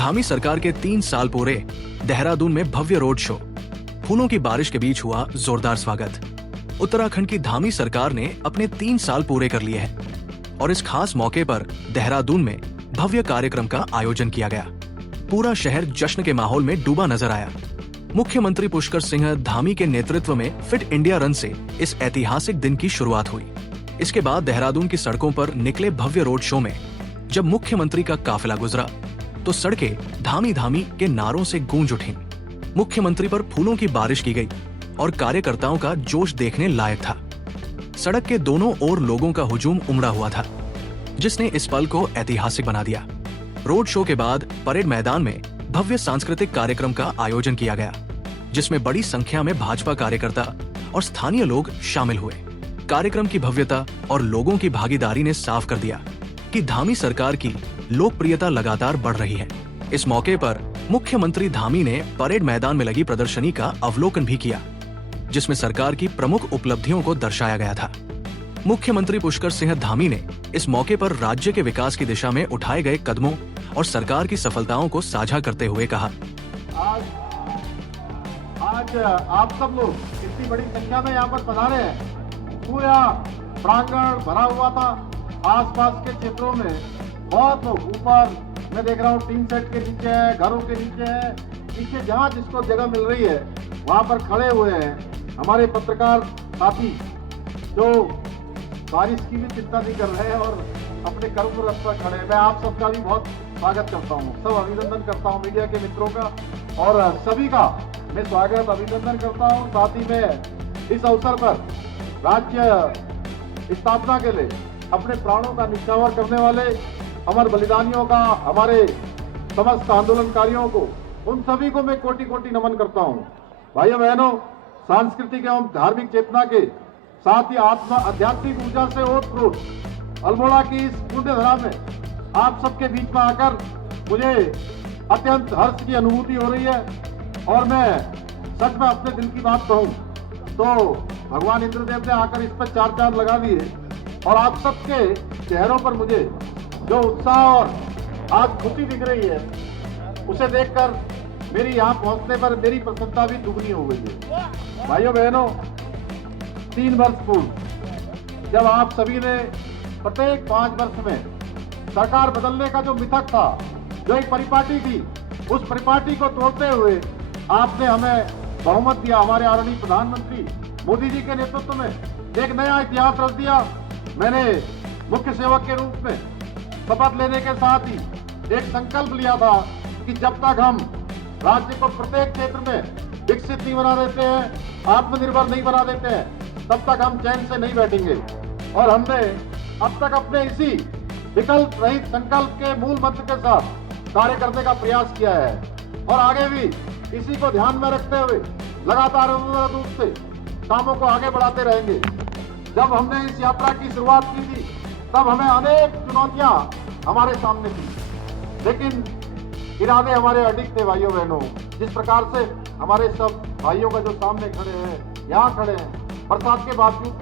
धामी सरकार के 3 साल पूरे। देहरादून में भव्य रोड शो। फूलों की बारिश के बीच हुआ जोरदार स्वागत। उत्तराखंड की धामी सरकार ने अपने 3 साल पूरे कर लिए हैं और इस खास मौके पर देहरादून में भव्य कार्यक्रम का आयोजन किया गया। पूरा शहर जश्न के माहौल में डूबा नजर आया। मुख्यमंत्री पुष्कर सिंह धामी के नेतृत्व में फिट इंडिया रन से इस ऐतिहासिक दिन की शुरुआत हुई। इसके बाद देहरादून की सड़कों पर निकले भव्य रोड शो में जब मुख्यमंत्री का काफिला गुजरा तो सड़कें धामी धामी के नारों से गूंज उठी। मुख्यमंत्री पर फूलों की बारिश की गई और कार्यकर्ताओं का जोश देखने लायक था। सड़क के दोनों ओर लोगों का हुजूम उमड़ा हुआ था, जिसने इस पल को ऐतिहासिक बना दिया। रोड शो के बाद परेड मैदान में भव्य सांस्कृतिक कार्यक्रम का आयोजन किया गया, जिसमें बड़ी संख्या में भाजपा कार्यकर्ता और स्थानीय लोग शामिल हुए। कार्यक्रम की भव्यता और लोगों की भागीदारी ने साफ कर दिया कि धामी सरकार की लोकप्रियता लगातार बढ़ रही है। इस मौके पर मुख्यमंत्री धामी ने परेड मैदान में लगी प्रदर्शनी का अवलोकन भी किया, जिसमें सरकार की प्रमुख उपलब्धियों को दर्शाया गया था। मुख्यमंत्री पुष्कर सिंह धामी ने इस मौके पर राज्य के विकास की दिशा में उठाए गए कदमों और सरकार की सफलताओं को साझा करते हुए कहा, आज आप सब लोग इतनी बड़ी संख्या में यहाँ पर पधारे हैं। पूरा प्रांगण भरा हुआ था। आसपास के क्षेत्रों में बहुत लोग, ऊपर मैं देख रहा हूँ टीन सेट के नीचे है, घरों के नीचे है, नीचे जहाँ जिसको जगह मिल रही है वहाँ पर खड़े हुए हैं। हमारे पत्रकार साथी जो बारिश की भी चिंता नहीं कर रहे हैं और अपने कर्मरत पर खड़े हैं। मैं आप सबका भी बहुत स्वागत करता हूँ, सब अभिनंदन करता हूँ मीडिया के मित्रों का और सभी का मैं स्वागत अभिनंदन करता हूँ। साथ ही में इस अवसर पर राज्य स्थापना के लिए अपने प्राणों का निछावर करने वाले अमर बलिदानियों का, हमारे समस्त आंदोलनकारियों को, उन सभी को मैं कोटि कोटि नमन करता हूं। भाइयों बहनों, सांस्कृतिक एवं धार्मिक चेतना के साथ ही आध्यात्मिक ऊर्जा से ओतप्रोत अल्मोड़ा की इस पुण्य धरा में आप सबके बीच में आकर मुझे अत्यंत हर्ष की अनुभूति हो रही है और मैं सच में अपने दिल की बात कहूं तो भगवान इंद्रदेव ने आकर इस पर 4 चांद लगा दिए और आप सबके चेहरों पर मुझे जो उत्साह और आज खुशी दिख रही है, उसे देखकर मेरी यहाँ पहुंचने पर मेरी प्रसन्नता भी दुगनी हो गई है। भाइयों बहनों, 3 वर्ष पूर्व जब आप सभी ने प्रत्येक 5 वर्ष में सरकार बदलने का जो मिथक था, जो एक परिपाटी थी, उस परिपाटी को तोड़ते हुए आपने हमें बहुमत दिया। हमारे आदरणीय प्रधानमंत्री मोदी जी के नेतृत्व में एक नया इतिहास रच दिया। मैंने मुख्य सेवक के रूप में शपथ लेने के साथ ही एक संकल्प लिया था कि जब तक हम राज्य को प्रत्येक क्षेत्र में विकसित नहीं बना देते हैं, आत्मनिर्भर नहीं बना देते हैं, तब तक हम चैन से नहीं बैठेंगे। और हमने अब तक अपने इसी विकल्प रहित संकल्प के मूल मंत्र के साथ कार्य करने का प्रयास किया है और आगे भी इसी को ध्यान में रखते हुए लगातार रूप से कामों को आगे बढ़ाते रहेंगे। जब हमने इस यात्रा की शुरुआत की थी तब हमें अनेक चुनौतियां हमारे सामने थी, लेकिन इरादे हमारे अडिग थे। भाइयों बहनों, जिस प्रकार से हमारे सब भाइयों का जो सामने खड़े हैं, यहाँ खड़े हैं, बरसात के बावजूद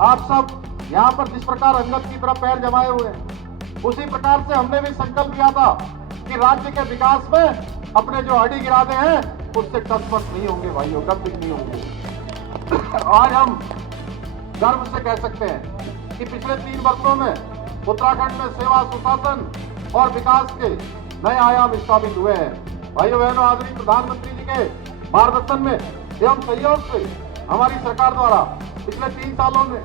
आप सब यहाँ पर जिस प्रकार अंगत की तरह पैर जमाए हुए हैं, उसी प्रकार से हमने भी संकल्प लिया था कि राज्य के विकास में अपने जो अडिग इरादे हैं उससे टसमस नहीं होंगे। भाइयों, कभी नहीं होंगे। आज हम गर्व से कह सकते हैं कि पिछले 3 वर्षों में उत्तराखंड में सेवा, सुशासन और विकास के नए आयाम स्थापित हुए हैं। भाइयों बहनों, आदरणीय प्रधानमंत्री जी के मार्गदर्शन में एवं सहयोग से हमारी सरकार द्वारा पिछले 3 सालों में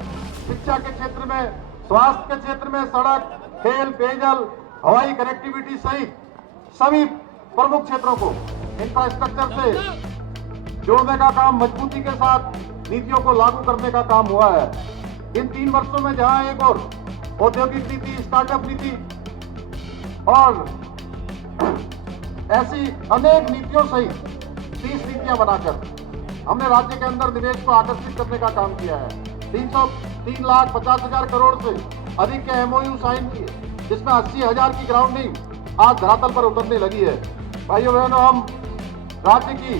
शिक्षा के क्षेत्र में, स्वास्थ्य के क्षेत्र में, सड़क, खेल, पेयजल, हवाई कनेक्टिविटी सहित सभी प्रमुख क्षेत्रों को इंफ्रास्ट्रक्चर से जोड़ने का काम, मजबूती के साथ नीतियों को लागू करने का काम हुआ है। इन 3 वर्षों में जहां एक और औद्योगिक नीति, स्टार्टअप नीति और ऐसी अनेक नीतियों सहित 30 नीतियां बनाकर हमने राज्य के अंदर निवेश को आकर्षित करने का काम किया है। 3,50,000 करोड़ से अधिक के MOU साइन किए, जिसमें 80,000 की ग्राउंडिंग आज धरातल पर उतरने लगी है। भाइयों बहनों, हम राज्य की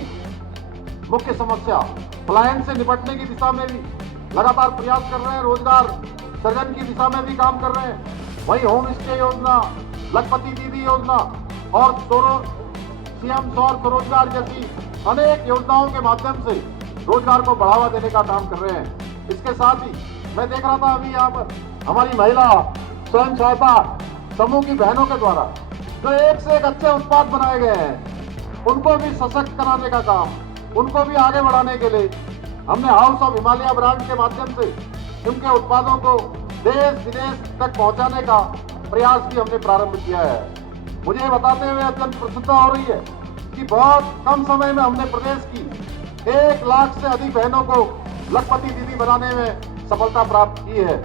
मुख्य समस्या पलायन से निपटने की दिशा में भी लगातार प्रयास कर रहे हैं। रोजगार सृजन की दिशा में भी काम कर रहे हैं। वही होम स्टे योजना, लखपति दीदी योजना और सीएम सौर स्वरोजगार जैसी अनेक योजनाओं के माध्यम से रोजगार को बढ़ावा देने का काम कर रहे हैं। इसके साथ ही मैं देख रहा था अभी यहाँ पर हमारी महिला स्वयं सहायता समूह की बहनों के द्वारा जो एक से एक अच्छे उत्पाद बनाए गए हैं, उनको भी सशक्त कराने का काम, उनको भी आगे बढ़ाने के लिए हमने हाउस ऑफ हिमालय ब्रांड के माध्यम से उनके उत्पादों को देश विदेश तक पहुंचाने का प्रयास भी हमने प्रारंभ किया है। मुझे ये बताते हुए अत्यंत प्रसन्नता हो रही है कि बहुत कम समय में हमने प्रदेश की 1 लाख से अधिक बहनों को लखपति दीदी बनाने में सफलता प्राप्त की है।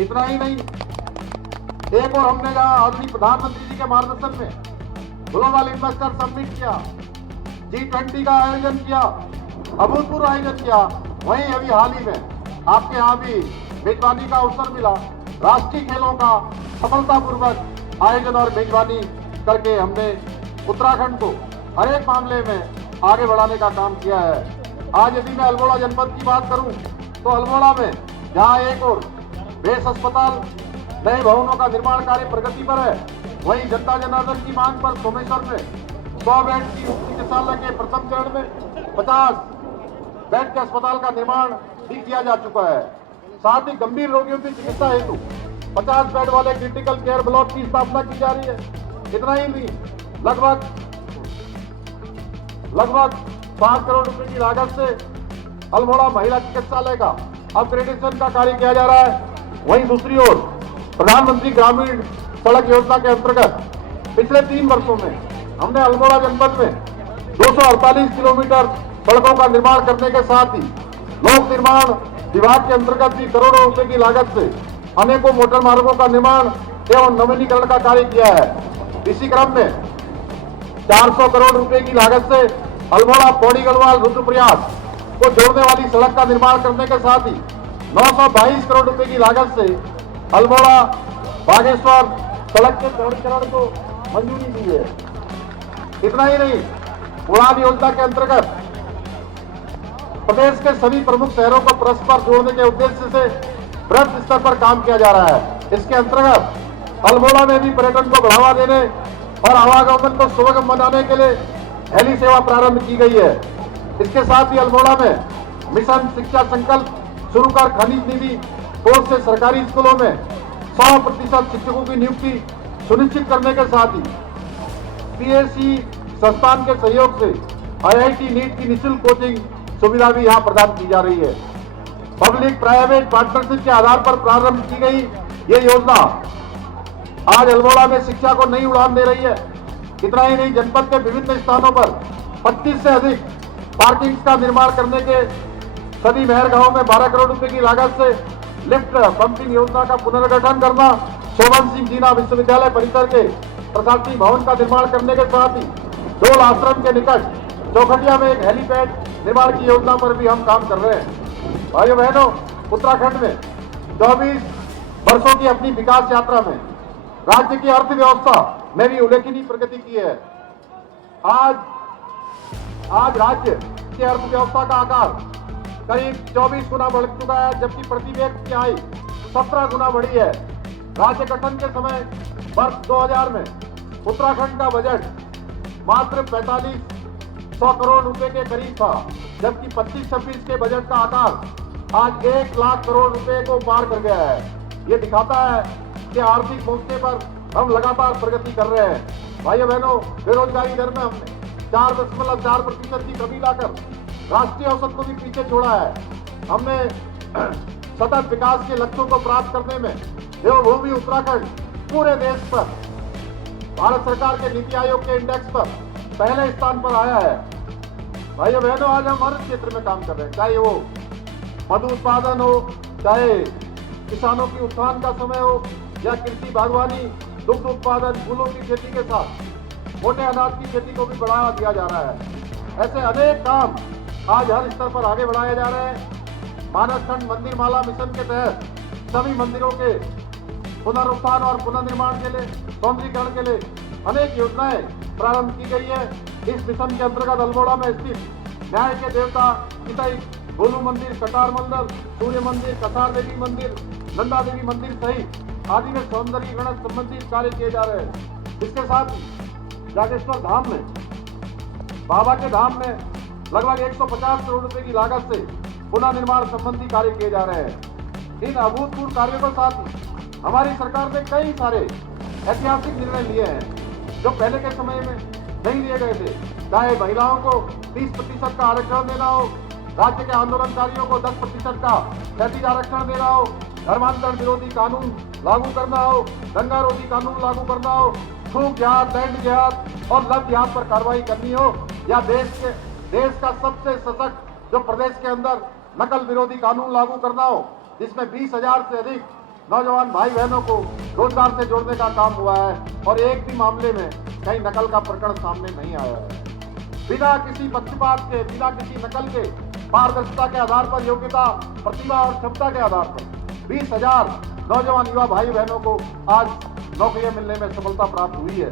इतना ही नहीं, एक और हमने जहां आदरणीय प्रधानमंत्री जी के मार्गदर्शन में ग्लोबल इन्वेस्टर समिट किया, G20 का आयोजन किया, अभूतपूर्व आयोजन किया, वहीं अभी हाल ही में आपके यहाँ भी मेजबानी का अवसर मिला। राष्ट्रीय खेलों का सफलतापूर्वक आयोजन और मेजबानी करके हमने उत्तराखंड को हर एक मामले में आगे बढ़ाने का काम किया है। आज यदि मैं अल्मोड़ा जनपद की बात करूं तो अल्मोड़ा में जहां एक और बेस अस्पताल नए भवनों का निर्माण कार्य प्रगति पर है, वहीं जनता जनार्दन की मांग पर सोमेश्वर में 100 बेड की चिकित्सालय के प्रथम चरण में 50 बेड के अस्पताल का निर्माण भी किया जा चुका है। साथ ही गंभीर रोगियों की चिकित्सा हेतु 50 बेड वाले क्रिटिकल केयर ब्लॉक की स्थापना की जा रही है। इतना ही नहीं, लगभग 5 करोड़ रुपए की लागत से अल्मोड़ा महिला चिकित्सालय का अपग्रेडेशन का कार्य किया जा रहा है। वहीं दूसरी ओर प्रधानमंत्री ग्रामीण सड़क योजना के अंतर्गत पिछले 3 वर्षों में हमने अल्मोड़ा जनपद में 248 किलोमीटर सड़कों का निर्माण करने के साथ ही लोक निर्माण विभाग के अंतर्गत भी करोड़ों रुपए की लागत से अनेकों मोटर मार्गों का निर्माण एवं नवीनीकरण का कार्य किया है। इसी क्रम में 400 करोड़ रुपए की लागत से अल्मोड़ा पौड़ी गढ़वाल रुद्रप्रयाग को जोड़ने वाली सड़क का निर्माण करने के साथ ही 922 करोड़ रुपए की लागत से अल्मोड़ा बागेश्वर सड़क के चौड़ीकरण को मंजूरी दी है। इतना ही नहीं, उड़ान योजना के अंतर्गत प्रदेश के सभी प्रमुख शहरों को परस्पर जोड़ने के उद्देश्य से बृहद स्तर पर काम किया जा रहा है। इसके अंतर्गत अल्मोड़ा में भी पर्यटन को बढ़ावा देने और आवागमन को सुगम बनाने के लिए हेली सेवा प्रारंभ की गई है। इसके साथ ही अल्मोड़ा में मिशन शिक्षा संकल्प शुरू कर खनिज निधि कोष से सरकारी स्कूलों में 100% शिक्षकों की नियुक्ति सुनिश्चित करने के साथ ही PSC संस्थान के सहयोग से IIT नीट की निःशुल्क कोचिंग सुविधा भी यहाँ प्रदान की जा रही है। पब्लिक प्राइवेट पार्टनरशिप के आधार पर प्रारंभ की गई ये योजना आज अल्मोड़ा में शिक्षा को नई उड़ान दे रही है। इतना ही नहीं, जनपद के विभिन्न स्थानों पर 25 से अधिक पार्किंग का निर्माण करने के सभी मेहर गांव में 12 करोड़ रुपए की लागत से लिफ्ट पंपिंग योजना का पुनर्गठन करना, शोभन सिंह जीना विश्वविद्यालय परिसर के प्रशासनिक भवन का निर्माण करने के साथ ही डोल आश्रम के निकट चौखटिया में एक हेलीपैड निर्माण की योजना पर भी हम काम कर रहे हैं। भाइयों बहनों, उत्तराखंड में 24 वर्षों की अपनी विकास यात्रा में राज्य की अर्थव्यवस्था में भी उल्लेखनीय प्रगति की है। आज राज्य की अर्थव्यवस्था का आकार करीब 24 गुना बढ़ चुका है, जबकि प्रति व्यक्ति की आय 17 गुना बढ़ी है। राज्य गठन के समय वर्ष 2000 में उत्तराखंड का बजट मात्र 4500 करोड़ रुपए के करीब था, जबकि 25-26 के बजट का आकार आज 1 लाख करोड़ रुपए को पार कर गया है। ये दिखाता है कि आर्थिक मोर्चे पर हम लगातार प्रगति कर रहे हैं। भाइयों बहनों, बेरोजगारी दर में हमने 4.4% की कमी लाकर राष्ट्रीय औसत को भी पीछे छोड़ा है। हमने सतत विकास के लक्ष्यों को प्राप्त करने में देवभूमि उत्तराखंड पूरे देश पर भारत सरकार के नीति आयोग के इंडेक्स पर पहले स्थान पर आया है। भाइयों बहनों, आज हम हर क्षेत्र में काम कर रहे हैं, चाहे वो मधु उत्पादन हो, चाहे किसानों की उत्थान का समय हो, या कृषि बागवानी, दुग्ध उत्पादन, फूलों की खेती के साथ मोटे अनाज की खेती को भी बढ़ावा दिया जा रहा है। ऐसे अनेक काम आज हर स्तर पर आगे बढ़ाए जा रहे हैं। मानसखंड मंदिर माला मिशन के तहत सभी मंदिरों के पुनरुत्थान और पुनर्निर्माण के लिए, सौंदर्यीकरण के लिए अनेक योजनाएं प्रारंभ की गई है। इस मिशन के अंतर्गत अल्मोड़ा में स्थित न्याय के देवता कितई गोलू मंदिर, कटार मंडल, सूर्य मंदिर, कसार देवी मंदिर, नंदा देवी मंदिर सहित आदि में सौंदर्यीकरण संबंधित कार्य किए जा रहे हैं। इसके साथ ही जागेश्वर धाम में, बाबा के धाम में लगभग 150 करोड़ रुपए की लागत से पुनः निर्माण संबंधी कार्य किए जा रहे हैं। इन अभूतपूर्व कार्यों के साथ ही हमारी सरकार ने कई सारे ऐतिहासिक निर्णय लिए हैं जो पहले के समय में नहीं लिए गए थे। चाहे महिलाओं को 30% का आरक्षण देना हो, राज्य के आंदोलनकारियों को 10% का क्षैतिज आरक्षण देना हो, धर्मांतरण विरोधी कानून लागू करना हो, दंगा रोधी कानून लागू करना हो, थूक जिहाद, लैंड जिहाद और लव जिहाद पर कार्रवाई करनी हो, या देश का सबसे सशक्त जो प्रदेश के अंदर नकल विरोधी कानून लागू करना हो, जिसमें 20,000 से अधिक नौजवान भाई बहनों को रोजगार से जोड़ने का काम हुआ है और एक भी मामले में कहीं नकल का प्रकरण सामने नहीं आया है। बिना किसी पक्षपात के, बिना किसी नकल के, पारदर्शिता के आधार पर, योग्यता, प्रतिभा और क्षमता के आधार पर 20,000 नौजवान युवा भाई बहनों को आज नौकरियां मिलने में सफलता प्राप्त हुई है।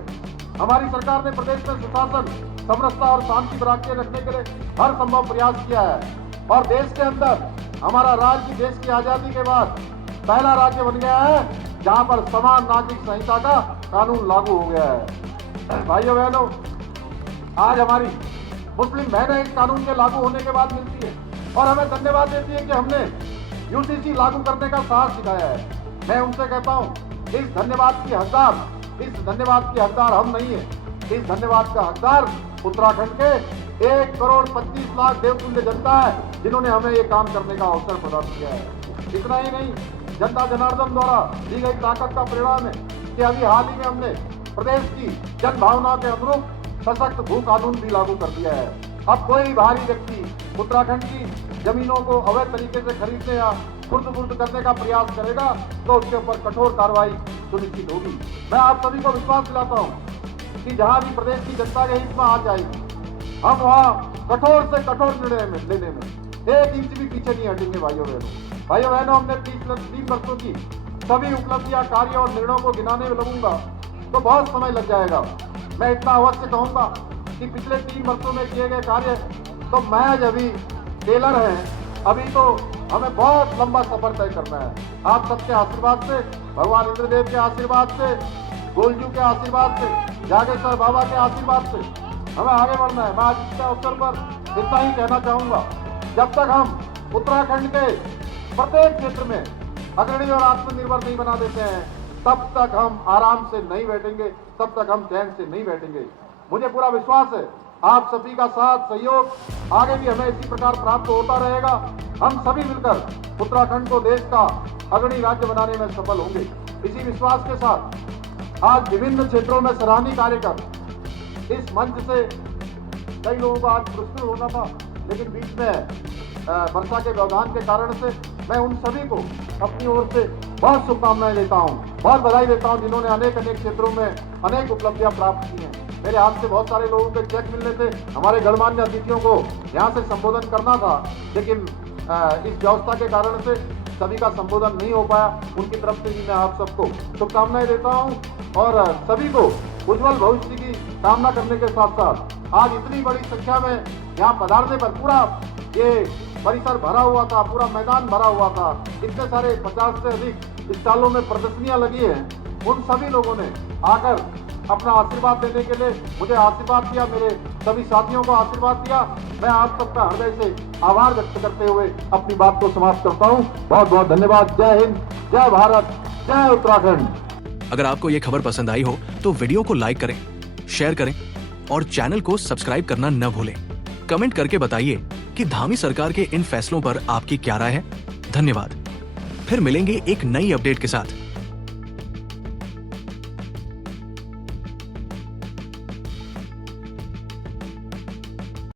हमारी सरकार ने प्रदेश में सुशासन, समरसता और शांति बनाए रखने के लिए हर संभव प्रयास किया है और देश के अंदर हमारा राज्य देश की आजादी के बाद पहला राज्य बन गया है जहां पर समान नागरिक संहिता का कानून लागू हो गया है। भाइयों बहनों, आज हमारी मुस्लिम बहनें इस कानून के लागू होने के बाद मिलती है और हमें धन्यवाद देती है कि हमने यूसीसी लागू करने का साहस दिखाया है। मैं उनसे कहता हूं, इस धन्यवाद की हकदार हम नहीं है। इस धन्यवाद का हकदार उत्तराखंड के 1,25,00,000 देवतुल्य जनता है जिन्होंने हमें ये काम करने का अवसर प्रदान किया है। इतना ही नहीं, जनता जनार्दन द्वारा दी गई ताकत का परिणाम है कि अभी हाल ही में हमने प्रदेश की जन भावना के अनुरूप सशक्त भू कानून भी लागू कर दिया है। अब कोई बाहरी व्यक्ति उत्तराखंड की जमीनों को अवैध तरीके से खरीदने या खुर्द करने का प्रयास करेगा तो उसके ऊपर कठोर कार्रवाई सुनिश्चित होगी। मैं आप सभी को विश्वास दिलाता हूँ कि जहां भी प्रदेश की जनता के हित में आ जाएगी, हम वहां कठोर से कठोर निर्णय लेने में 1 इंच भी पीछे नहीं हटेंगे। भाइयों बहनों, हमने 3 वर्षों की सभी उपलब्धियां, कार्य और निर्णयों को गिनाने में लगूंगा तो बहुत समय लग जाएगा। मैं इतना अवश्य कहूंगा कि पिछले 3 वर्षों में किए गए कार्य तो महज अभी टेलर हैं। अभी तो हमें बहुत लंबा सफर तय करना है। आप सबके आशीर्वाद से, भगवान इंद्रदेव के आशीर्वाद से, गोलजू के आशीर्वाद से, जागेश्वर बाबा के आशीर्वाद से हमें आगे बढ़ना है। मैं आज इसके अवसर पर इतना ही कहना चाहूंगा, जब तक हम उत्तराखंड के प्रत्येक क्षेत्र में अग्रणी और आत्मनिर्भर नहीं बना देते हैं, तब तक हम आराम से नहीं बैठेंगे, तब तक हम चैन से नहीं बैठेंगे। मुझे पूरा विश्वास है आप सभी का साथ, सहयोग आगे भी हमें इसी प्रकार प्राप्त होता रहेगा। हम सभी मिलकर उत्तराखंड को देश का अग्रणी राज्य बनाने में सफल होंगे। इसी विश्वास के साथ आज विभिन्न क्षेत्रों में सराहनीय कार्य कर इस मंच से कई लोगों को आज पुरस्कृत होना था, लेकिन बीच में वर्षा के व्यवधान के कारण से मैं उन सभी को अपनी ओर से बहुत शुभकामनाएं देता हूं, बहुत बधाई देता हूं जिन्होंने अनेक क्षेत्रों में अनेक उपलब्धियां प्राप्त की हैं। मेरे हाथ से बहुत सारे लोगों के चेक मिलने थे, हमारे गणमान्य अतिथियों को यहाँ से संबोधन करना था, लेकिन इस व्यवस्था के कारण से सभी का संबोधन नहीं हो पाया। उनकी तरफ से भी मैं आप सबको शुभकामनाएं देता हूँ और सभी को उज्जवल भविष्य की कामना करने के साथ साथ आज इतनी बड़ी संख्या में यहाँ पधारने पर पूरा ये परिसर भरा हुआ था, पूरा मैदान भरा हुआ था, इतने सारे 50 से अधिक स्टॉलों में प्रदर्शनियां लगी हैं, उन सभी लोगों ने आकर अपना आशीर्वाद देने के लिए मुझे आशीर्वाद दिया, मेरे सभी साथियों को आशीर्वाद दिया। मैं आप सबका हृदय से आभार व्यक्त करते हुए अपनी बात को समाप्त करता हूँ। बहुत बहुत धन्यवाद। जय हिंद, जय भारत, जय उत्तराखंड। अगर आपको ये खबर पसंद आई हो तो वीडियो को लाइक करें, शेयर करें और चैनल को सब्सक्राइब करना न भूलें। कमेंट करके बताइए कि धामी सरकार के इन फैसलों पर आपकी क्या राय है। धन्यवाद। फिर मिलेंगे एक नई अपडेट के साथ।